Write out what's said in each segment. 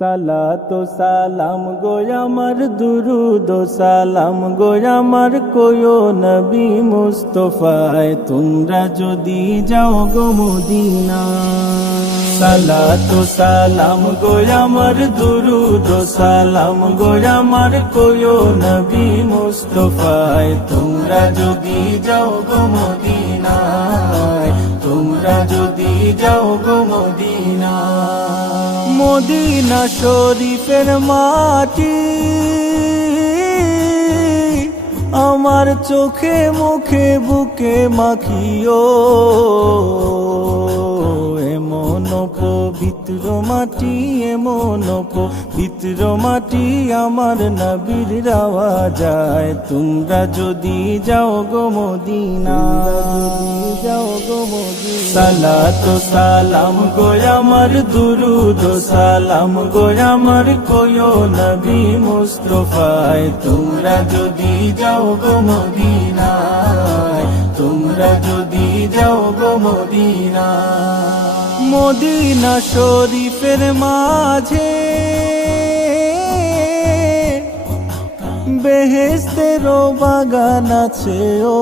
সালাতু সালাম গো আমার দুরুদ ও সালাম গো আমার কোয়ো নবী মুস্তাফায় তোমরা যদি যাও গো মদিনা। সালাতু সালাম গো আমার দুরুদ ও সালাম গো আমার কোয়ো নবী মুস্তাফায় তোমরা যদি যাও গো মদিনায়, তোমরা যদি যাও গো মদিনা। মদিনা শরীফের মাটি আমার চোখে মুখে বুকে মাখিও, এমন পবিত্র মাটি, এমন পবিত্র মাটি আমার নবীর রাওয়া যায়। তোমরা যদি যাও গো মদিনা, যাও গো মদিনা। সালাতু সালাম গো আমার দুরুদ ও সালাম গো আমার কোয়ো নবী মুস্তাফায় তোমরা যদি যাও গো মদিনায়, তোমরা যদি যাও গো মদিনা। মদিনা শরীফের মাঝে বেহেশতেরও বাগান আছে ও,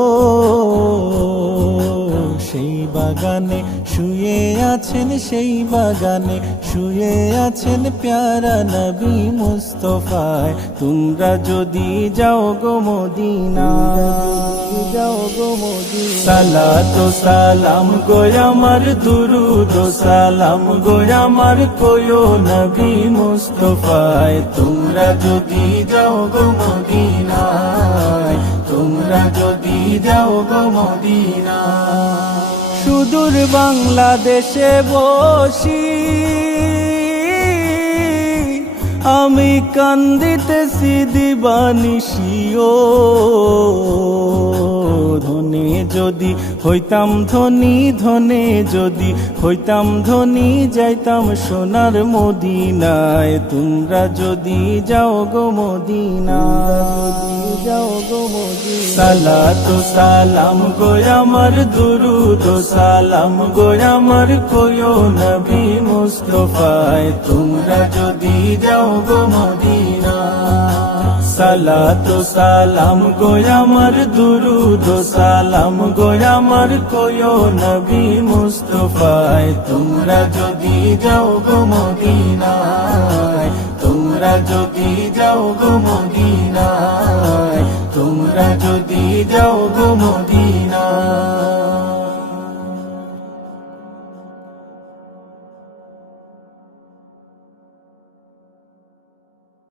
সেই বাগানে শুয়ে আছেন, সেই বাগানে শুয়ে আছেন প্যারা নবী মুস্তাফায় তোমরা যদি যাও গো মদিনা, যাও গো মদিনা। সালাতু সালাম গো আমার দুরুদ ও সালাম গো আমার কোয়ো নবী মুস্তাফায় তোমরা যদি যাও গো মদিনায়, তোমরা যদি যাও গো মদিনা। সুদূর বাংলাদেশে বসি আমি কান্দিতেছি দিবানিশিও, ধনে যদি হইতাম ধনী, ধনে যদি হইতাম ধনী যাইতাম সোনার মদিনায় তোমরা যদি যাও গো মদিনা, যাও গো মদিনা। সালাতু সালাম গো আমার দুরুদ ও সালাম গো আমার কোয়ো নবী মুস্তাফায় তোমরা যদি যাও গো মদিনা। সালাতু সালাম গো আমার দুরুদ ও সালাম গো আমার কোয়ো নবী মুস্তাফায় তোমরা যদি যাও গো মদিনায়, তোমরা যদি যাও গো মদিনায়, তোমরা যদি যাও গো মদিনায়।